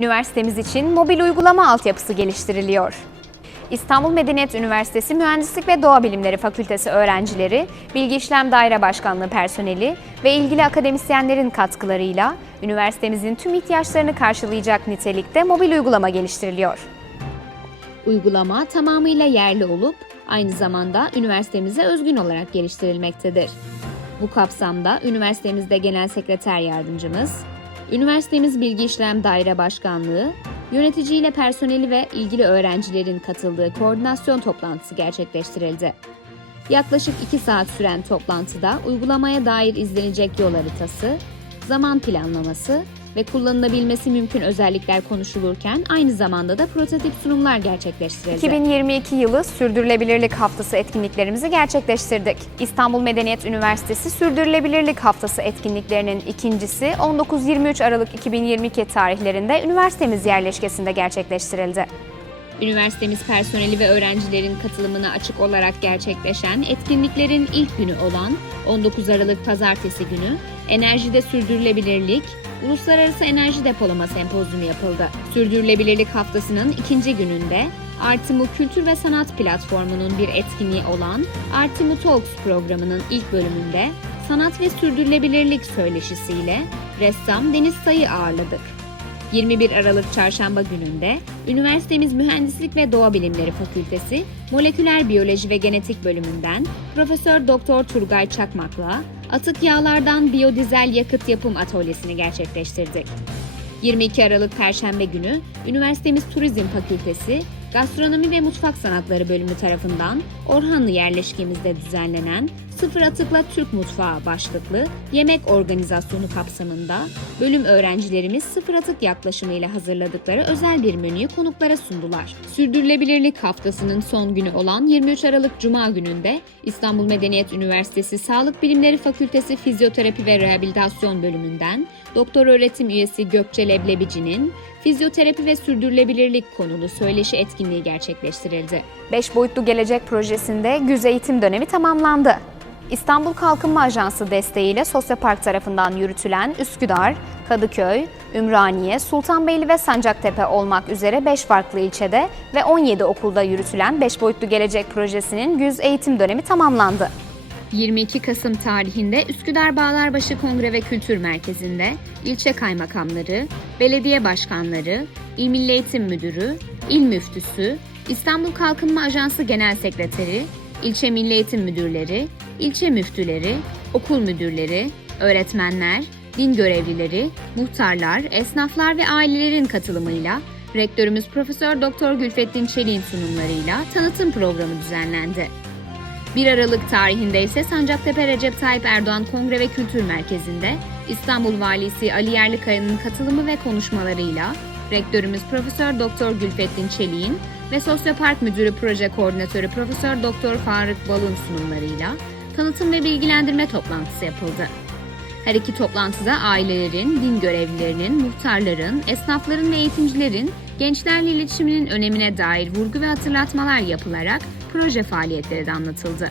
Üniversitemiz için mobil uygulama altyapısı geliştiriliyor. İstanbul Medeniyet Üniversitesi Mühendislik ve Doğa Bilimleri Fakültesi öğrencileri, Bilgi İşlem Daire Başkanlığı personeli ve ilgili akademisyenlerin katkılarıyla üniversitemizin tüm ihtiyaçlarını karşılayacak nitelikte mobil uygulama geliştiriliyor. Uygulama tamamıyla yerli olup aynı zamanda üniversitemize özgün olarak geliştirilmektedir. Bu kapsamda üniversitemizde Genel Sekreter Yardımcımız, Üniversitemiz Bilgi İşlem Daire Başkanlığı, yöneticiyle personeli ve ilgili öğrencilerin katıldığı koordinasyon toplantısı gerçekleştirildi. Yaklaşık 2 saat süren toplantıda uygulamaya dair izlenecek yol haritası, zaman planlaması ve kullanılabilmesi mümkün özellikler konuşulurken aynı zamanda da prototip sunumlar gerçekleştirildi. 2022 yılı Sürdürülebilirlik Haftası etkinliklerimizi gerçekleştirdik. İstanbul Medeniyet Üniversitesi Sürdürülebilirlik Haftası etkinliklerinin ikincisi 19-23 Aralık 2022 tarihlerinde üniversitemiz yerleşkesinde gerçekleştirildi. Üniversitemiz personeli ve öğrencilerin katılımına açık olarak gerçekleşen etkinliklerin ilk günü olan 19 Aralık Pazartesi günü Enerjide Sürdürülebilirlik, Uluslararası Enerji Depolama Sempozyumu yapıldı. Sürdürülebilirlik haftasının ikinci gününde Artimu Kültür ve Sanat Platformu'nun bir etkinliği olan Artimu Talks programının ilk bölümünde sanat ve sürdürülebilirlik söyleşisiyle ressam Deniz Say'ı ağırladık. 21 Aralık Çarşamba gününde üniversitemiz Mühendislik ve Doğa Bilimleri Fakültesi Moleküler Biyoloji ve Genetik bölümünden Profesör Doktor Turgay Çakmak'la atık yağlardan biyodizel yakıt yapım atölyesini gerçekleştirdik. 22 Aralık Perşembe günü üniversitemiz Turizm Fakültesi Gastronomi ve Mutfak Sanatları bölümü tarafından Orhanlı yerleşkemizde düzenlenen Sıfır Atıkla Türk Mutfağı başlıklı yemek organizasyonu kapsamında bölüm öğrencilerimiz sıfır atık yaklaşımıyla hazırladıkları özel bir menüyü konuklara sundular. Sürdürülebilirlik haftasının son günü olan 23 Aralık Cuma gününde İstanbul Medeniyet Üniversitesi Sağlık Bilimleri Fakültesi Fizyoterapi ve Rehabilitasyon bölümünden doktor öğretim üyesi Gökçe Leblebici'nin fizyoterapi ve sürdürülebilirlik konulu söyleşi etkinliği gerçekleştirildi. 5 boyutlu gelecek projesinde güz eğitim dönemi tamamlandı. İstanbul Kalkınma Ajansı desteğiyle Sosyapark tarafından yürütülen Üsküdar, Kadıköy, Ümraniye, Sultanbeyli ve Sancaktepe olmak üzere 5 farklı ilçede ve 17 okulda yürütülen 5 boyutlu gelecek projesinin güz eğitim dönemi tamamlandı. 22 Kasım tarihinde Üsküdar Bağlarbaşı Kongre ve Kültür Merkezi'nde ilçe kaymakamları, belediye başkanları, İl Milli Eğitim Müdürü, İl Müftüsü, İstanbul Kalkınma Ajansı Genel Sekreteri, ilçe Milli Eğitim Müdürleri, ilçe müftüleri, okul müdürleri, öğretmenler, din görevlileri, muhtarlar, esnaflar ve ailelerin katılımıyla Rektörümüz Profesör Doktor Gülfettin Çelik'in sunumlarıyla tanıtım programı düzenlendi. 1 Aralık tarihinde ise Sancaktepe Recep Tayyip Erdoğan Kongre ve Kültür Merkezi'nde İstanbul Valisi Ali Yerlikaya'nın katılımı ve konuşmalarıyla Rektörümüz Profesör Doktor Gülfettin Çelik'in ve Sosyopark Müdürü Proje Koordinatörü Profesör Doktor Faruk Bal'ın sunumlarıyla tanıtım ve bilgilendirme toplantısı yapıldı. Her iki toplantıda ailelerin, din görevlilerinin, muhtarların, esnafların ve eğitimcilerin gençlerle iletişiminin önemine dair vurgu ve hatırlatmalar yapılarak proje faaliyetleri de anlatıldı.